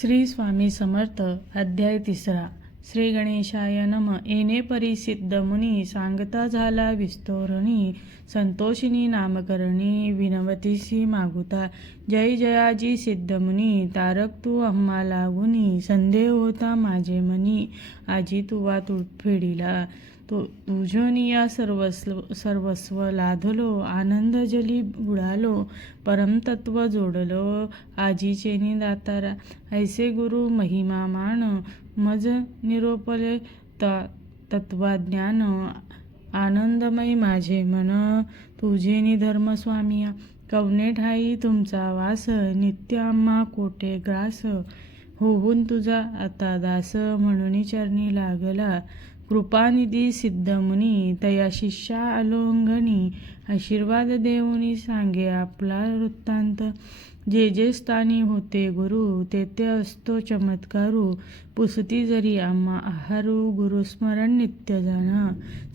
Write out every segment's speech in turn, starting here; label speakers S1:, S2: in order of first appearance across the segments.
S1: श्री स्वामी समर्थ अध्याय तिसरा. श्री गणेशाय नम येणे परिसिद्ध मुनी सांगता झाला विस्तोरणी संतोषिनी नामकरणी विनवतीसी मागुता. जय जयाजी सिद्ध मुनी तारक तू अम्मा लागुनी संदेह होता माझे मनी. आजी तुवा तुटफेडीला तो तुझनिया सर्वस्व सर्वस्व लाधलो आनंद जली बुडालो परमतत्व जोडलो आजीचेनी दातारा ऐसे गुरु महिमा मान मज निरोपले त तत्वाज्ञान आनंदमय माझे मन तुझे निधर्म स्वामिया कवने ठाई तुमचा वास नित्याम्मा कोटे ग्रास होऊन तुझा आता दास म्हणून चरणी लागला कृपानिधी सिद्धमुनी तया शिष्या अलोंगणी आशीर्वाद देऊनी सांगे आपला वृत्तांत. जे जे स्थानी होते गुरु तेथे असतो चमत्कारू. पुसती जरी आम्हा आहारू गुरुस्मरण नित्य जाण.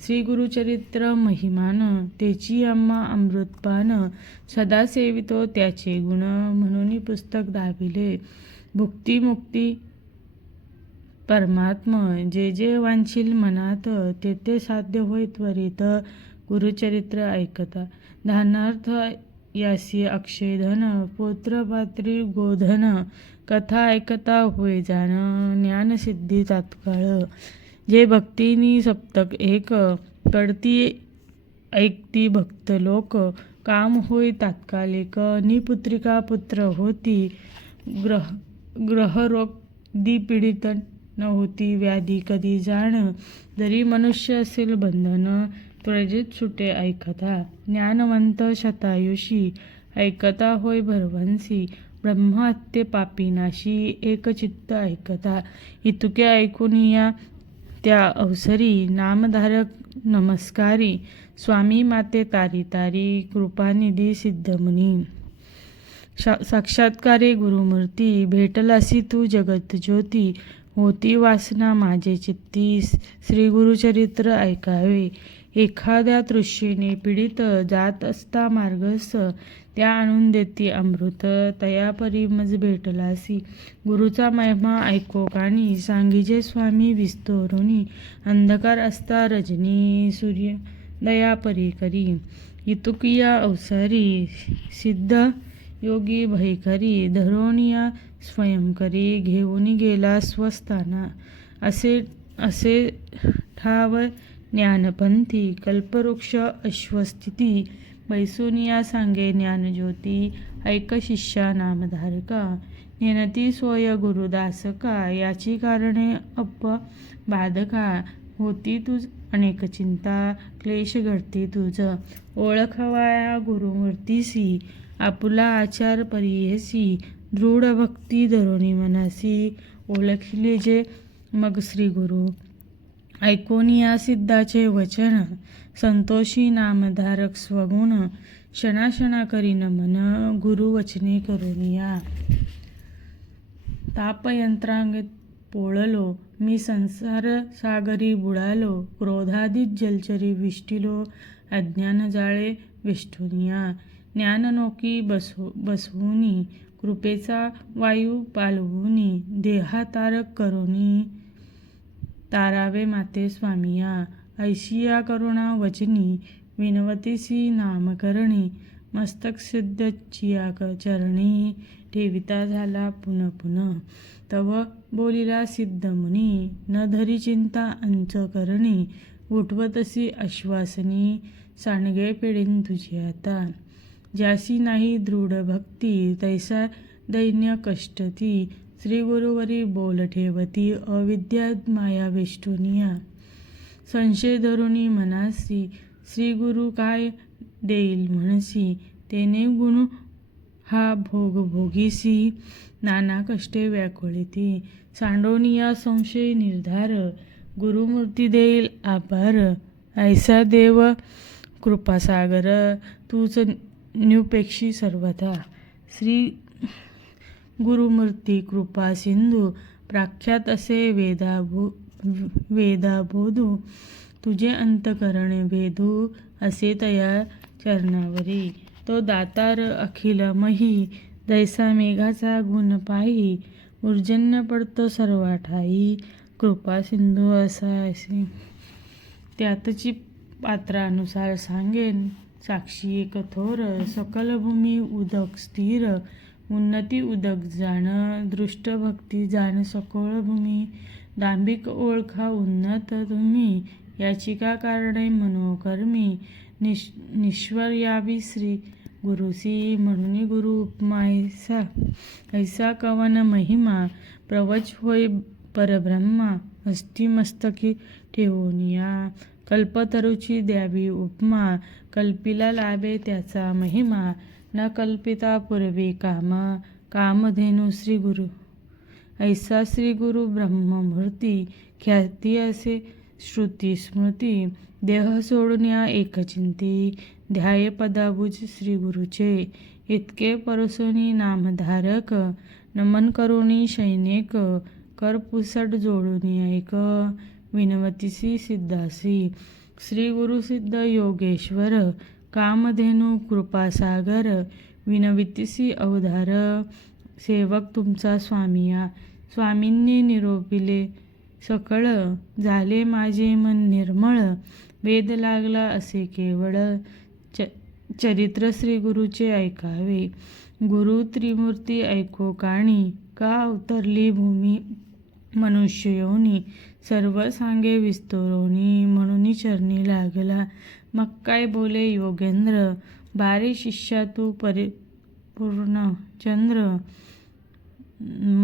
S1: श्री गुरुचरित्र महिमान तेची आम्हा अमृतपान. सदा सेवितो त्याचे गुण म्हणून पुस्तक दाविले भुक्ती मुक्ती परमात्म जे जे वांशील मनात ते ते साध्य होय त्वरित गुरुचरित्र ऐकता. धानार्थ यासी अक्षयधन पुत्रपात्री गोधन कथा ऐकता होय जाण ज्ञानसिद्धी तात्काळ. जे भक्तीनी सप्तक एक कडती ऐकती भक्त लोक काम होय तात्कालिक निपुत्रिका पुत्र होती ग्रह ग्रहरोग दी नव्हती व्याधी कधी जाण? जरी मनुष्य असेल बंधन त्वरित सुटे ऐकता. ज्ञानवंत शतायुषी ऐकता होय भरवंसी ब्रह्महत्ये पापीनाशी एकचित्त ऐकता. इतुके ऐकून या त्या अवसरी नामधारक नमस्कारी. स्वामी माते तारी तारी कृपानिधी सिद्धमुनी शा साक्षात्कारे गुरुमूर्ती भेटलासी तू जगत ज्योती. होती वासना माझे चित्तीस. श्री गुरुचरित्र ऐकावे. एखाद्या तृष्णेने पीडित जात असता मार्गस त्या आणून देती अमृत. तया परी मज भेटलासी. गुरुचा महिमा ऐको कानी सांगिजे स्वामी विस्तोरुणी अंधकार असता रजनी. सूर्य दयापरी करी. इतुकिया अवसारी. सिद्ध योगी भयकरी धरोनिया स्वयंकरी घेऊन गेला स्वस्थाना. असे असे ठाव ज्ञानपंथी कल्पवृक्ष अश्वस्थिती बैसुनिया सांगे ज्ञानज्योती ऐक शिष्या नामधारका. नेनती सोय गुरुदासका याची कारणे अप बाधका. होती तुझ अनेक चिंता क्लेश घडती तुझ. ओळखवाया गुरुमूर्तीसी. आपुला आचार परियसी दृढ भक्ती धरोणी मनासी ओळखले जे मग श्री गुरु. ऐकून या सिद्धाचे वचन संतोषी नामधारक स्वगुण क्षणाक्षणा करी नमन गुरुवचने करून या. तापयंत्रांगेत पोळलो मी संसार सागरी बुडालो क्रोधादित जलचरी विष्टिलो अज्ञान जाळे विष्ठुनिया. ज्ञाननोकी बसवू बसवूनी कृपेचा वायू पालवूनी देहातारक करुणी. तारावे माते स्वामिया ऐशिया करुणा वचनी विनवतीसी नामकरणी मस्तक सिद्ध चिया चरणी ठेविता झाला पुन पुन. तव बोलिला सिद्ध मुनी न धरी चिंता अंच करणी उठवतसी आश्वासनी सांडगे पिढीन तुझी आता. ज्यासी नाही दृढ भक्ती तैसा दैन्य कष्टती श्री गुरुवरी बोल ठेवती अविद्या माया वेष्टुनिया संशय धरुणी मनासी श्री गुरु काय देईल म्हणसी तेने गुण हा भोग भोगीसी। नाना कष्टे व्याकुळिती सांडोनिया संशय निर्धार गुरुमूर्ती देईल आभार। ऐसा देव कृपासागर तूच न्यूपेक्षी सर्वथा. श्री गुरुमूर्ती कृपा सिंधू प्राख्यात असे वेदाभू वेदाबोधू तुझे अंतकरण वेधू असे तया चरणावरी. तो दातार अखिल मही दैसा मेघाचा गुण पाही उर्जन्य पडतो सर्वा ठाई. कृपा सिंधू असा असे त्यातची पात्रानुसार सांगेन. साक्षी कठोर सकल भूमी उदक स्थिर उन्नती उदक जाण दृष्ट भक्ती जाण सकोळ भूमी दांभिक ओळखा उन्नत तुम्ही याचिका कारणे मनोकर्मी निश निश्वर यावी श्री गुरुसी म्हणून गुरु उपमा ऐसा ऐसा कवन महिमा प्रवच होय परब्रह्मा हस्ती मस्तकी ठेवूनिया कल्पतरुची द्यावी उपमा कल्पिला लाभे त्याचा महिमा न कल्पिता पूर्वी काम कामधेनू श्री गुरु ऐसा श्री गुरु ब्रह्ममूर्ती ख्याती असे श्रुती स्मृती देह सोडून या एकचिंती ध्याय पदाभुज श्री गुरुचे इतके परसोनी नामधारक नमन करुणी शैनेक करपुसट जोडून ऐक. विनवतीसी सिद्धासी श्री गुरुसिद्ध योगेश्वर कामधेनू कृपासागर विनवितीसी अवधार सेवक तुमचा स्वामिया स्वामींनी निरोपिले सकळ झाले माझे मन निर्मळ वेद लागला असे केवळ च चरित्र श्री गुरुचे ऐकावे. गुरु त्रिमूर्ती ऐको काणी का अवतरली भूमी मनुष्य योनी सर्व सांगे विस्तरोनी म्हणून चरणी लागला. मग काय बोले योगेंद्र? बारे शिष्या तू परिपूर्ण चंद्र.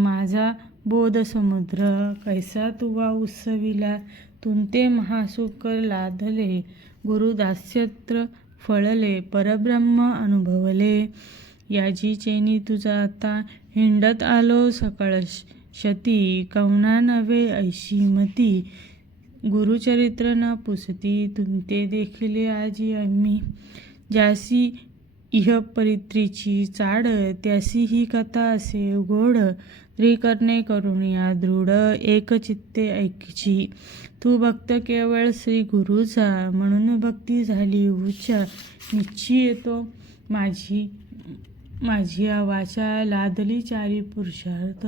S1: माझा बोध समुद्र कैसा तुवा उत्सविला तुंते महासुकर लादले गुरुदास्यत्र फळले परब्रह्म अनुभवले. याची चेनी तुझा आता हिंडत आलो सकळश. शती कवना नव्हे ऐशी मती. गुरुचरित्र न पुसती तुमते देखिले आजी आम्ही. ज्यासी इह परित्रीची चाड त्यासी ही कथा असे गोड. त्रिकर्णे करुणिया दृढ एकचित्ते ऐकची. तू भक्त केवळ श्री गुरुचा म्हणून भक्ती झाली उच्च. निश्ची येतो माझी माझी वाचा लादली चारी पुरुषार्थ.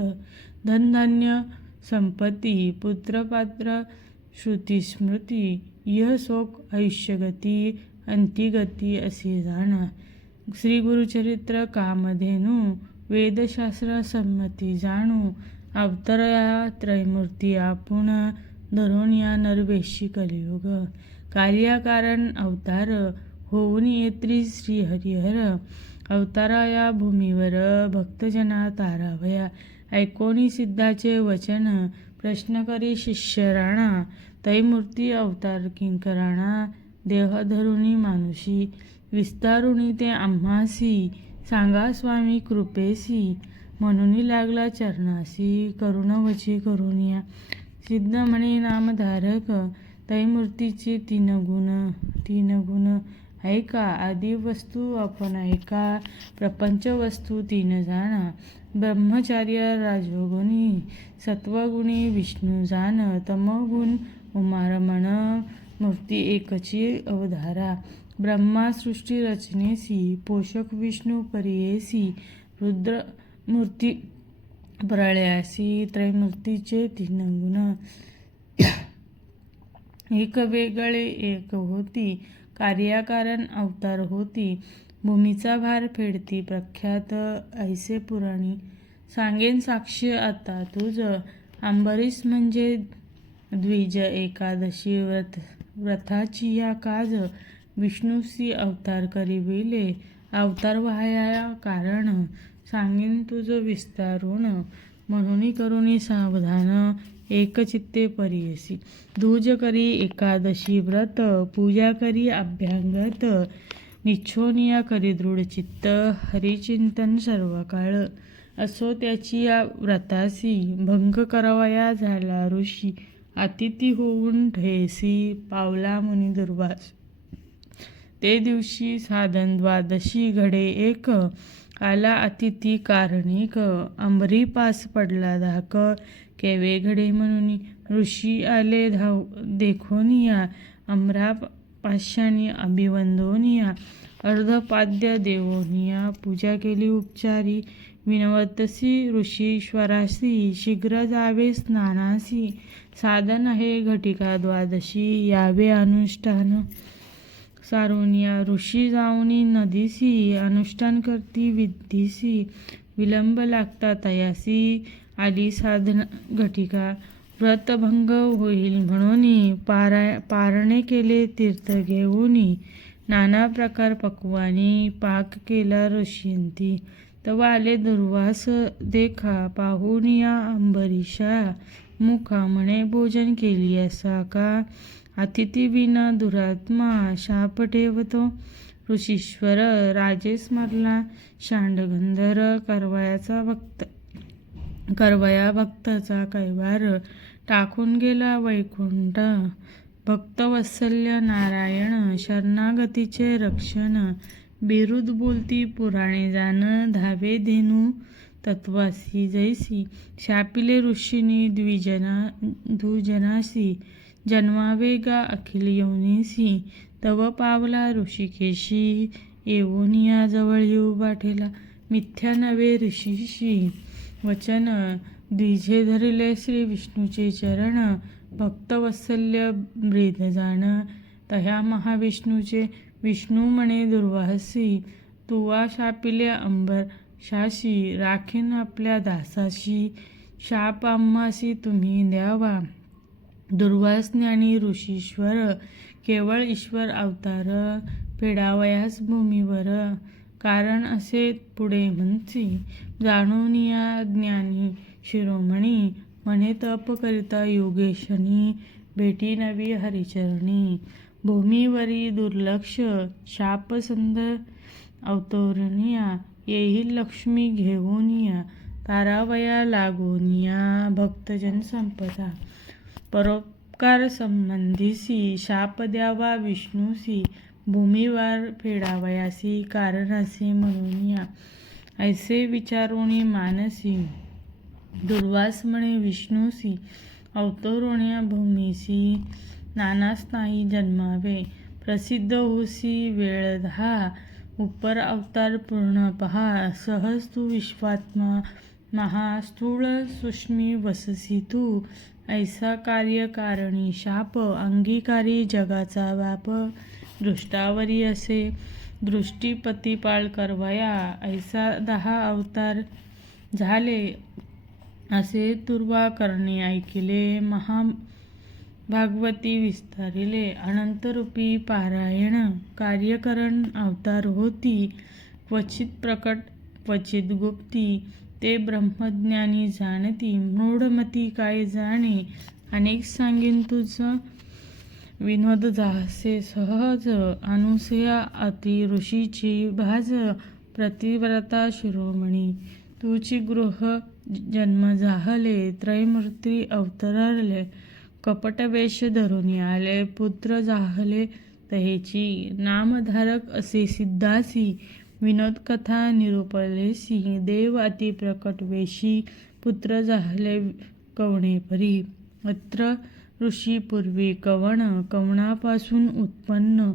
S1: धनधान्य संपत्ती पुत्रपात्र श्रुतीस्मृती यह शोक आयुष्यगती अंतिगती असे जाणा. श्री गुरुचरित्र कामधेनू वेदशास्त्र संमती जाणू. अवतरया त्रैमूर्ती आपण धरून या नरवेशी कलियुग. कार्यकारण अवतार होऊन येत्री श्री हरिहर अवतारा या भूमीवर भक्तजना तारावया. ऐकोनी सिद्धाचे वचन प्रश्न करी शिष्य राणा तैमूर्ती अवतार किंकराणा देह धरुणी मानुषी विस्तारुणी ते आम्हासी सांगा स्वामी कृपेसी म्हणून लागला चरणासी करुणवची करुणिया. सिद्ध म्हणे नामधारक तैमूर्तीचे तीन गुण तीन गुण ऐका आदी वस्तू आपण ऐका प्रपंच वस्तू तीन जाणा. ब्रह्मचार्य राजोगुणी सत्वगुणी विष्णू जाण तमगुण उमारमण मूर्ती एकची अवधारा ब्रह्मा सृष्टी रचनेसी पोषक विष्णू परियेसी रुद्र मूर्ती प्रळयासी त्रैमूर्तीचे तीन गुण. एक वेगळे एक होती कार्याकारण अवतार होती. भूमीचा भार फेडती प्रख्यात ऐसे पुराणी सांगेन साक्षी आता. तुझ अंबरीस म्हणजे द्विज एकादशी व्रत. व्रताची या काज विष्णूसी अवतार करिविले. अवतार व्हाया कारण सांगेन तुझ विस्तारून. म्हणून करुणी सावधान एकचित्ते परियसी. दूज करी एकादशी व्रत पूजा करी अभ्यांगत. निच्छोनिया करी दृढ चित्त हरिचिंतन सर्व काळ असो त्याची या व्रतासी भंग करावया झाला ऋषी. अतिथी होऊन ठेसी पावला मुनी दुर्वास. ते दिवशी साधन द्वादशी घडे एक आला अतिथी कारणिक. अंबरीपास पडला धाक केवे घडे म्हणून. ऋषी आले धाव देखोनिया अमरा पाशानी अभिवंदोनिया अर्धपाद्य देवोनिया पूजा केली उपचारी. विनवतसी ऋषीश्वरासी शीघ्र जावे स्नानासी। साधन आहे घटिका द्वादशी यावे अनुष्ठान। सारुनिया ऋषी जाऊनी नदीसी अनुष्ठान करती विद्धीसी। विलंब लागता तयासी। आली साधन घटिका व्रतभंग होईल म्हणून पारा पारणे केले तीर्थ घेऊनी। नाना प्रकार पकवानी पाक केला ऋषींती। आले दुर्वास देखा पाहुनिया अंबरीशा मुखा म्हणे भोजन केली असा का? अतिथी विना दुरात्मा शाप ठेवतो. ऋषीश्वर राजे स्मरला शांडगंधर करवयाचा भक्त करवया भक्ताचा कैवार टाकून गेला वैकुंठ. भक्तवत्सल्य नारायण शरणागतीचे रक्षण बिरुद बोलती पुराणे जाण धावे धेनू तत्वासी जैसी। शापिले ऋषीनी द्विजना दुजनासी। जन्मावे गा अखिल योनीसी। तव पावला ऋषिकेशी। येऊनिया जवळ येऊ बाठेला। मिथ्या नवे ऋषीशी। वचन द्विजे धरिले श्री विष्णूचे चरण। भक्तवत्सल्य ब्रीद जाण। तह्या महाविष्णूचे विष्णू म्हणे दुर्वासी तुवा शापिले अंबर शाशी राखीन आपल्या दासाशी शाप आम्हासी तुम्ही द्यावा. दुर्वास ज्ञानी ऋषीश्वर केवळ ईश्वर अवतार फेडावयास भूमीवर कारण असे पुढे म्हणसी जाणून या ज्ञानी शिरोमणी म्हणे तप करिता योगेशनी भेटी नवी हरिचरणी. भूमीवरी दुर्लक्ष शापसंध अवतोरणिया येईल लक्ष्मी घेऊन या तारावया लागून या भक्तजन संपदा। परोपकार संबंधीसी शाप द्यावा विष्णूसी भूमीवार फेडावयासी कारण असे म्हणून या ऐसे विचारोणी मानसी दुर्वास म्हणे विष्णूसी अवतरोण्या भूमीसी नानास नाही जन्मावे. प्रसिद्ध होसी वेळ दहा उपर अवतार पूर्ण पहा. सहज तू विश्वात्मा. महास्थूळ सुष्मी वससी तू ऐसा कार्यकारणी शाप. अंगीकारी जगाचा बाप दृष्टावरी असे. दृष्टीपतिपाळ करवया. ऐसा दहा अवतार झाले. असे तुर्वा करणे ऐकिले. महा भागवती विस्तारिले अनंतरूपी पारायण कार्यकरण अवतार होती. क्वचित प्रकट क्वचित गुप्ती ते ब्रह्मज्ञानी जाणती मूढमती काय जाणे? अनेक सांगेन तुझं. विनोद जासे सहज अनुसया अति ऋषीची भाज प्रतिव्रता शिरोमणी. तुची गृह जन्म जाहले त्रैमूर्ती अवतरले. कपटवेष धरून आले पुत्र जाहले तहेची. नामधारक असे सिद्धासी विनोदकथा निरूपलेसी देव अति प्रकट वेशी पुत्र जाहले कवणे परी. अत्र ऋषी पूर्वी कवण कवणापासून उत्पन्न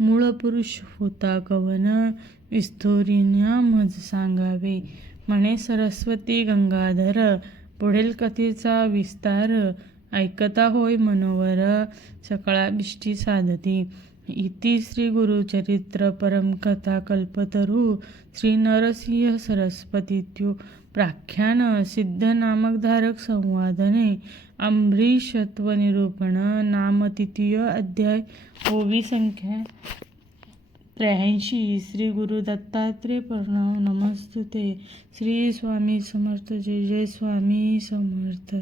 S1: मूळ पुरुष होता कवन विस्थोरिन्या मज सांगावे. म्हणे सरस्वती गंगाधर पुढील कथेचा विस्तार ऐकता होय मनोवर सकळाभिष्टी साधती. इति श्री गुरुचरित्र परमकथा कल्पतरु. श्री नरसिंह सरस्वतीत्यो. प्राख्यान सिद्ध नामकधारक संवादने. अम्बरीषत्वनिरूपण नाम तृतीय अध्याय ओवी संख्या त्र्याऐंशी. श्री गुरु दत्तात्रय प्रणव नमस्तुते. श्री स्वामी समर्थ जय जय स्वामी समर्थ.